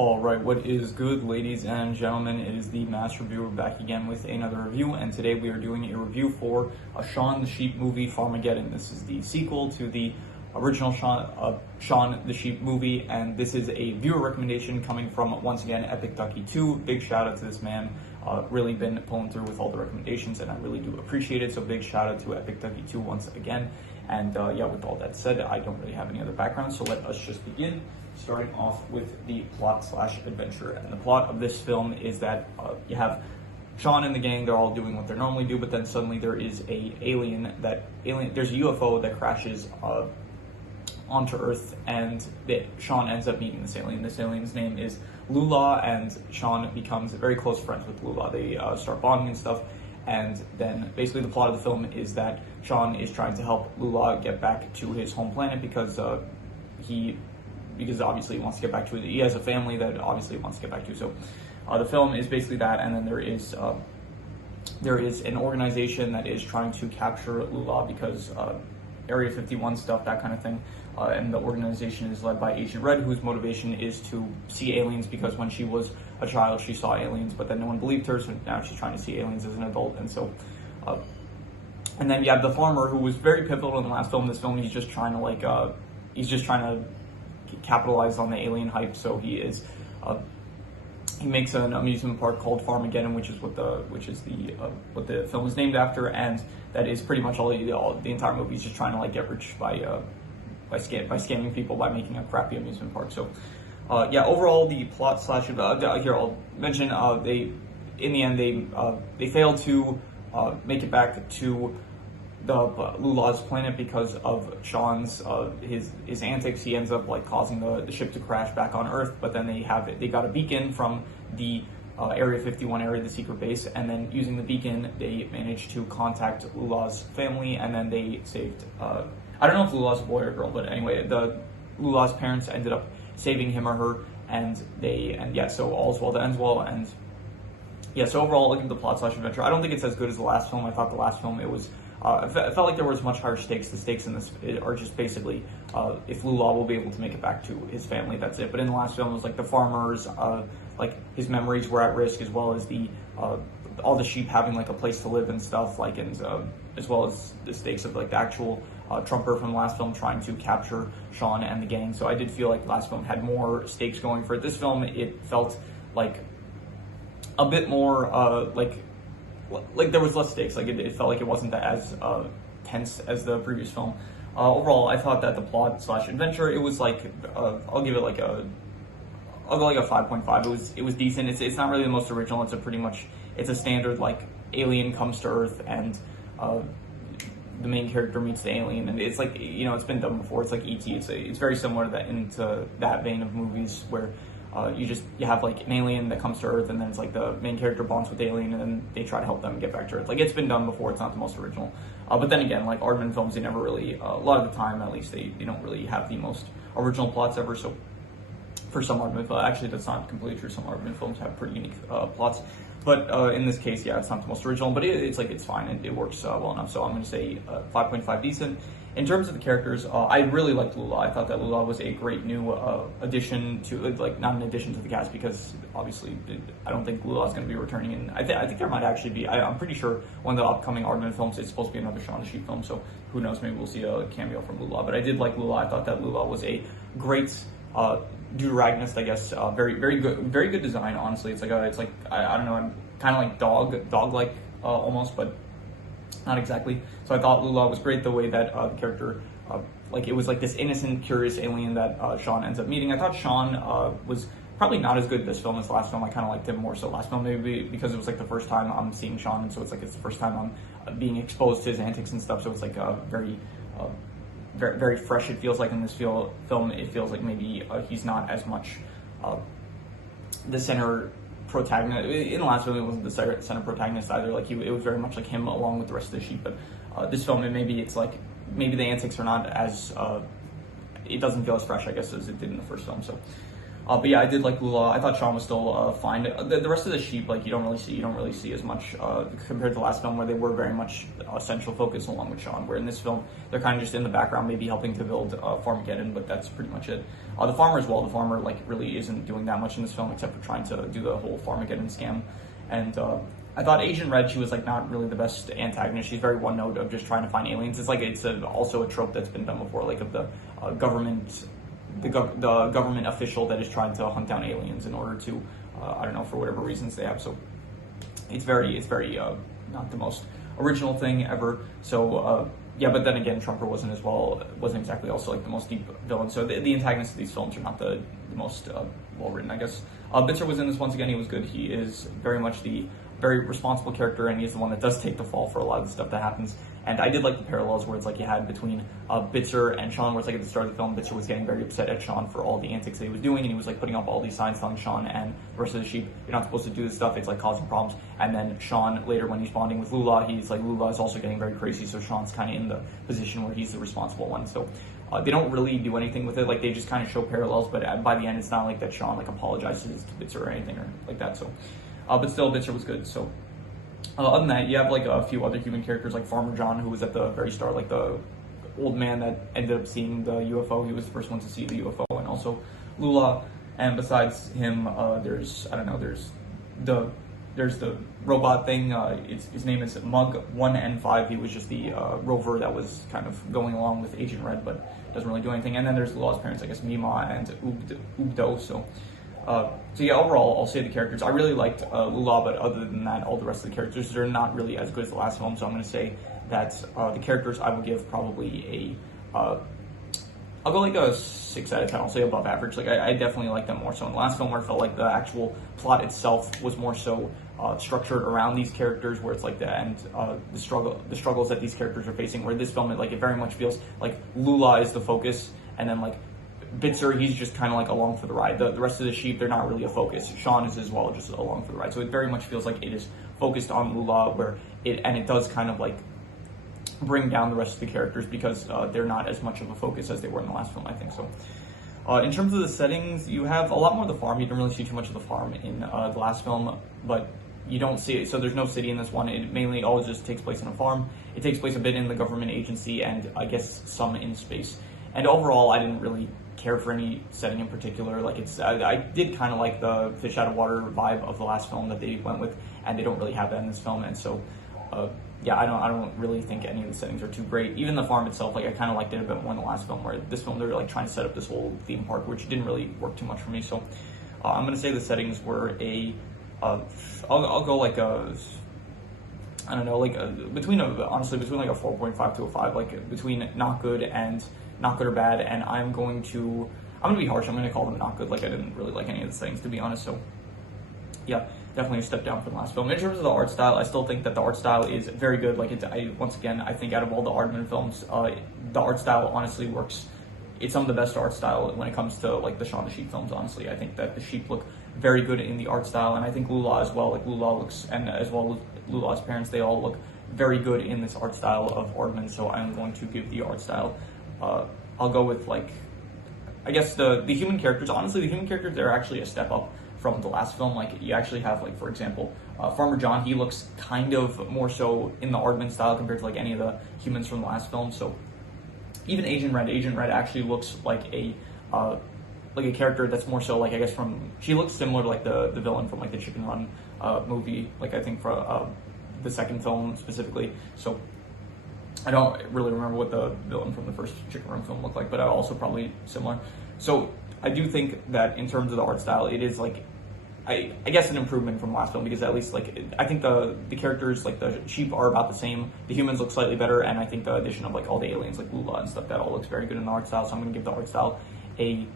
Alright, what is good, ladies and gentlemen? It is the Master Reviewer back again with another review, and today we are doing a review for a Shaun the Sheep movie, Farmageddon. This is the sequel to the original Shaun the Sheep movie, and this is a viewer recommendation coming from, once again, Epic Ducky 2. Big shout out to this man. Really been pulling through with all the recommendations, and I really do appreciate it, so big shout out to Epic Ducky 2 once again. And yeah, with all that said, I don't really have any other background, so let us just begin. Starting off with the plot/adventure, and the plot of this film is that you have Shaun and the gang. They're all doing what they normally do, but then suddenly there is there's a UFO that crashes onto Earth, and Shaun ends up meeting this alien. This alien's name is Lula, and Shaun becomes very close friends with Lula. They start bonding and stuff, and then basically the plot of the film is that Shaun is trying to help Lula get back to his home planet because obviously he wants to get back to it. He has a family that obviously he wants to get back to. So the film is basically that, and then there is an organization that is trying to capture Lula because Area 51 stuff, that kind of thing. And the organization is led by Agent Red, whose motivation is to see aliens because when she was a child she saw aliens, but then no one believed her, so now she's trying to see aliens as an adult. And so and then you have the farmer, who was very pivotal in the last film. This film, he's just trying to capitalize on the alien hype. So he makes an amusement park called Farmageddon, which is what the film is named after, and that is pretty much all the entire movie. He's just trying to get rich by scamming people by making a crappy amusement park. So yeah, overall the plot here I'll mention in the end they fail to make it back to Lula's planet because of Shaun's his antics. He ends up causing the ship to crash back on Earth, but then they got a beacon from the Area 51 area, the secret base, and then using the beacon they managed to contact Lula's family, and then they saved I don't know if Lula's a boy or girl, but anyway, Lula's parents ended up saving him or her, and yeah, so all's well that ends well. And yeah, so overall, looking at the plot/adventure, I don't think it's as good as the last film. I thought the last film, it felt like there was much higher stakes. The stakes in this are just basically if Lula will be able to make it back to his family, that's it. But in the last film, it was the farmers, his memories were at risk, as well as all the sheep having a place to live and stuff, and as well as the stakes of the actual Trumper from the last film trying to capture Shaun and the gang. So I did feel like the last film had more stakes going for it. This film, it felt like a bit more there was less stakes. It felt like it wasn't as tense as the previous film. Overall, I thought that the plot/adventure, it was I'll give it a 5.5. It was decent. It's not really the most original. It's a standard alien comes to Earth, and the main character meets the alien, and it's it's been done before. It's like E.T. It's very similar to that vein of movies where you have an alien that comes to Earth, and then it's the main character bonds with the alien, and then they try to help them get back to Earth. It's been done before. It's not the most original. But then again, Aardman films, they never really, a lot of the time at least, they don't really have the most original plots ever. So for some Aardman films, actually that's not completely true. Some Aardman films have pretty unique plots. But in this case, yeah, it's not the most original, but it's fine, and it works well enough. So I'm going to say 5.5 decent. In terms of the characters, I really liked Lula. I thought that Lula was a great new addition to, not an addition to the cast, because obviously I don't think Lula is going to be returning. And I think there might actually be, I'm pretty sure one of the upcoming Aardman films is supposed to be another Shaun the Sheep film, so who knows, maybe we'll see a cameo from Lula. But I did like Lula. I thought that Lula was a great deuteragonist, I guess. Very good design, honestly. I don't know, I'm kind of dog-like almost, but not exactly. So I thought Lula was great, the way that the character, it was this innocent, curious alien that Shaun ends up meeting. I thought Shaun was probably not as good this film as last film. I kind of liked him more so last film, maybe because it was the first time I'm seeing Shaun, and so it's the first time I'm being exposed to his antics and stuff. So it's very, very fresh. It feels like in this film, it feels like maybe he's not as much the center protagonist. In the last film, it wasn't the center protagonist either. It was very much him along with the rest of the sheep. But this film, maybe the antics are not as it doesn't feel as fresh, I guess, as it did in the first film. So But yeah, I did like Lula. I thought Shaun was still fine. The rest of the sheep, like you don't really see as much compared to the last film, where they were very much central focus along with Shaun. Where in this film, they're kind of just in the background, maybe helping to build Farmageddon, but that's pretty much it. The farmer as well. The farmer like really isn't doing that much in this film, except for trying to do the whole Farmageddon scam. And I thought Agent Red, she was like not really the best antagonist. She's very one note of just trying to find aliens. It's like also a trope that's been done before, like of the government. The government official that is trying to hunt down aliens in order to, I don't know, for whatever reasons they have. So it's very not the most original thing ever. So yeah, but then again, Trumper wasn't exactly also like the most deep villain. So the antagonists of these films are not the most well written, I guess. Bitzer was in this once again. He was good. He is very much the very responsible character, and he's the one that does take the fall for a lot of the stuff that happens. And I did like the parallels where it's like you had between Bitzer and Shaun, where it's like at the start of the film, Bitzer was getting very upset at Shaun for all the antics that he was doing, and he was like putting up all these signs telling Shaun and the rest of the sheep, you're not supposed to do this stuff, it's like causing problems. And then Shaun, later when he's bonding with Lula, he's like, Lula is also getting very crazy, so Shaun's kind of in the position where he's the responsible one. So they don't really do anything with it, like they just kind of show parallels, but by the end it's not like that Shaun like apologizes to Bitzer or anything or like that. So but still, Bitzer was good. So other than that, you have like a few other human characters like Farmer John, who was at the very start, like the old man that ended up seeing the UFO. He was the first one to see the UFO, and also Lula. And besides him, there's the robot thing. His name is Mug 1N5. He was just the rover that was kind of going along with Agent Red, but doesn't really do anything. And then there's Lula's parents, I guess, Mima and Ubdo. So yeah, overall, I'll say the characters. I really liked Lula, but other than that, all the rest of the characters, they're not really as good as the last film. So I'm going to say that the characters, I will give probably I'll go like a 6 out of 10. I'll say above average. Like I definitely like them more so in the last film, where I felt like the actual plot itself was more so structured around these characters, where it's like the struggles that these characters are facing. Where this film, it very much feels like Lula is the focus, and then like Bitzer, he's just kind of like along for the ride. The rest of the sheep, they're not really a focus. Shaun is as well, just along for the ride. So it very much feels like it is focused on Lula, where it does kind of like bring down the rest of the characters, because they're not as much of a focus as they were in the last film, I think. So in terms of the settings, you have a lot more of the farm. You don't really see too much of the farm in the last film, but you don't see it. So there's no city in this one. It mainly all just takes place on a farm. It takes place a bit in the government agency, and I guess some in space. And overall, I didn't really care for any setting in particular. Like I did kind of like the fish out of water vibe of the last film that they went with, and they don't really have that in this film. And so yeah, I don't really think any of the settings are too great. Even the farm itself, like I kind of liked it a bit more in the last film, where this film they were like trying to set up this whole theme park, which didn't really work too much for me. So I'm gonna say the settings were I'll go like I don't know, like honestly between like a 4.5 to a 5, like between not good or bad. And I'm gonna be harsh. I'm gonna call them not good. Like I didn't really like any of the settings, to be honest. So yeah, definitely a step down from the last film. In terms of the art style, I still think that the art style is very good. Like once again, I think out of all the Aardman films, the art style honestly works. It's some of the best art style when it comes to like the Shaun the Sheep films. Honestly, I think that the sheep look very good in the art style, and I think Lula as well. Like Lula looks, and as well as Lula's parents, they all look very good in this art style of Aardman. So I'm going to give the art style. I'll go with like, I guess the human characters. Honestly, the human characters, they're actually a step up from the last film. Like you actually have, like, for example, Farmer John. He looks kind of more so in the Aardman style compared to like any of the humans from the last film. So even Agent Red actually looks like a character that's more so like, I guess she looks similar to like the villain from like the Chicken Run movie. Like I think for the second film specifically. So I don't really remember what the villain from the first Chicken Run film looked like, but also probably similar. So I do think that in terms of the art style, it is like, I guess an improvement from last film, because at least like I think the characters, like the sheep, are about the same. The humans look slightly better, and I think the addition of like all the aliens like Lula and stuff, that all looks very good in the art style. So I'm gonna give the art style I'm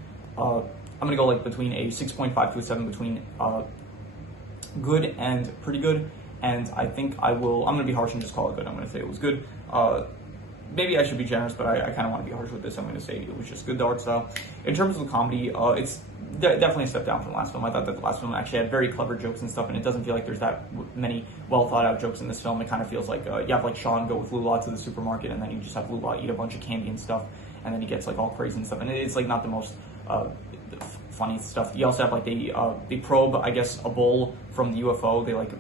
gonna go like between a 6.5 to a 7, between good and pretty good. And I think I'm gonna be harsh and just call it good. I'm gonna say it was good. Maybe I should be generous, but I kind of want to be harsh with this. I'm going to say it was just good, the art style. In terms of the comedy, it's definitely a step down from the last film. I thought that the last film actually had very clever jokes and stuff, and it doesn't feel like there's that many well thought out jokes in this film. It kind of feels like you have like Shaun go with Lula to the supermarket, and then you just have Lula eat a bunch of candy and stuff, and then he gets like all crazy and stuff, and it's like not the most funny stuff. You also have like they probe, I guess, a bowl from the UFO. They like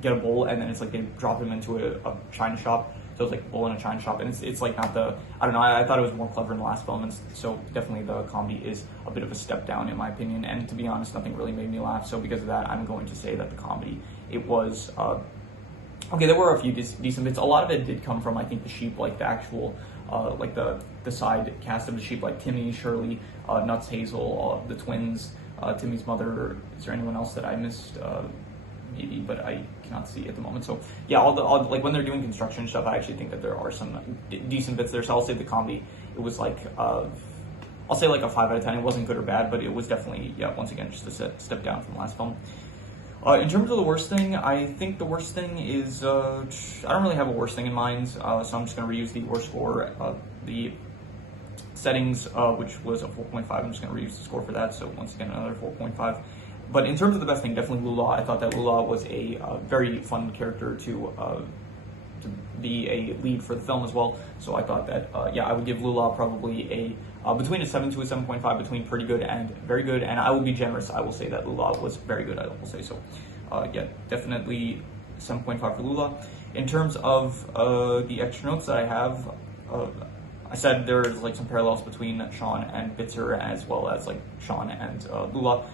get a bowl, and then it's like they drop him into a china shop. So it's like a bowl in a china shop, and it's like not the, I don't know, I thought it was more clever in the last film, and so definitely the comedy is a bit of a step down in my opinion, and to be honest, nothing really made me laugh, so because of that, I'm going to say that the comedy, it was, okay, there were a few decent bits. A lot of it did come from, I think, the Sheep, like the actual, like the side cast of the Sheep, like Timmy, Shirley, Nuts, Hazel, the twins, Timmy's mother. Is there anyone else that I missed? Maybe, but I cannot see at the moment. So yeah, all like when they're doing construction stuff, I actually think that there are some decent bits there. So I'll say the comedy, it was like, I'll say like a 5 out of 10. It wasn't good or bad, but it was definitely, yeah, once again, just a step down from the last film. In terms of the worst thing, I think the worst thing is, I don't really have a worst thing in mind, so I'm just going to reuse the worst score, the settings, which was a 4.5, I'm just going to reuse the score for that, so once again, another 4.5. But in terms of the best thing, definitely Lula. I thought that Lula was a very fun character to be a lead for the film as well, so I thought that, yeah, I would give Lula probably a between a 7 to a 7.5, between pretty good and very good, and I will be generous, I will say that Lula was very good, I will say so. Yeah, definitely 7.5 for Lula. In terms of the extra notes that I have, I said there's like some parallels between Shaun and Bitzer, as well as like Shaun and Lula.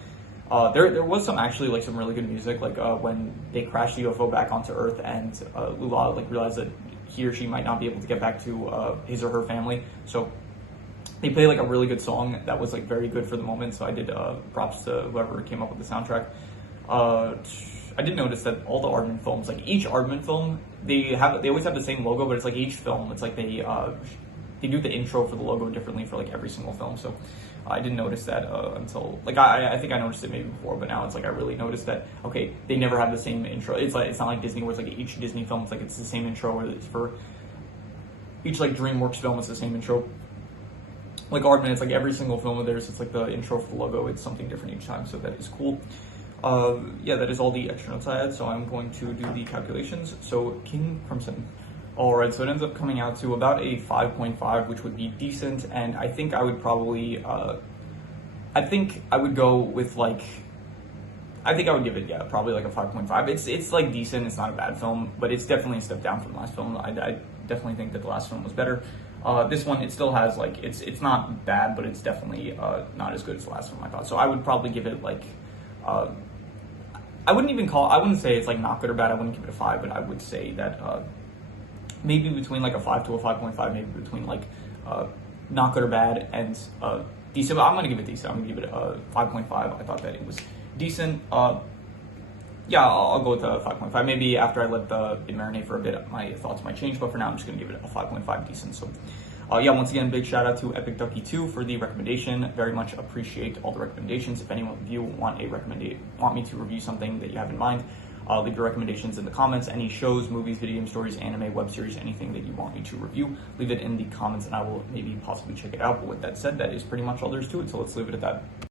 There was some actually like some really good music, like when they crashed the UFO back onto Earth, and Lula like realized that he or she might not be able to get back to his or her family, so they played like a really good song that was like very good for the moment. So I did props to whoever came up with the soundtrack. I did notice that all the Aardman films, like each Aardman film, they always have the same logo, but it's like each film, it's like they do the intro for the logo differently for like every single film. So I didn't notice that until like I think I noticed it maybe before, but now it's like I really noticed that, okay, they never have the same intro. It's like, it's not like Disney where it's like each Disney film, it's like it's the same intro, or it's for each like DreamWorks film, it's the same intro. Like Aardman, it's like every single film of theirs, it's like the intro for the logo, it's something different each time, so that is cool. Yeah, that is all the extra notes I had, so I'm going to do the calculations. So King Crimson. Alright, so it ends up coming out to about a 5.5, which would be decent, and I think I would probably, I think I would go with like, I think I would give it, yeah, probably like a 5.5. It's like decent, it's not a bad film, but it's definitely a step down from the last film. I definitely think that the last film was better. This one, it still has like, it's not bad, but it's definitely not as good as the last film, I thought. So I would probably give it like, I wouldn't say it's like not good or bad, I wouldn't give it a 5, but I would say that maybe between like a 5 to a 5.5, maybe between like not good or bad and decent, but I'm going to give it decent. I'm going to give it a 5.5. I thought that it was decent. Yeah, I'll go with a 5.5. Maybe after I let it marinate for a bit, my thoughts might change, but for now I'm just going to give it a 5.5 decent. So yeah, once again, big shout out to Epic Ducky 2 for the recommendation. Very much appreciate all the recommendations. If anyone of you want me to review something that you have in mind, leave your recommendations in the comments. Any shows, movies, video game stories, anime, web series, anything that you want me to review, leave it in the comments and I will maybe possibly check it out. But with that said, that is pretty much all there is to it, so let's leave it at that.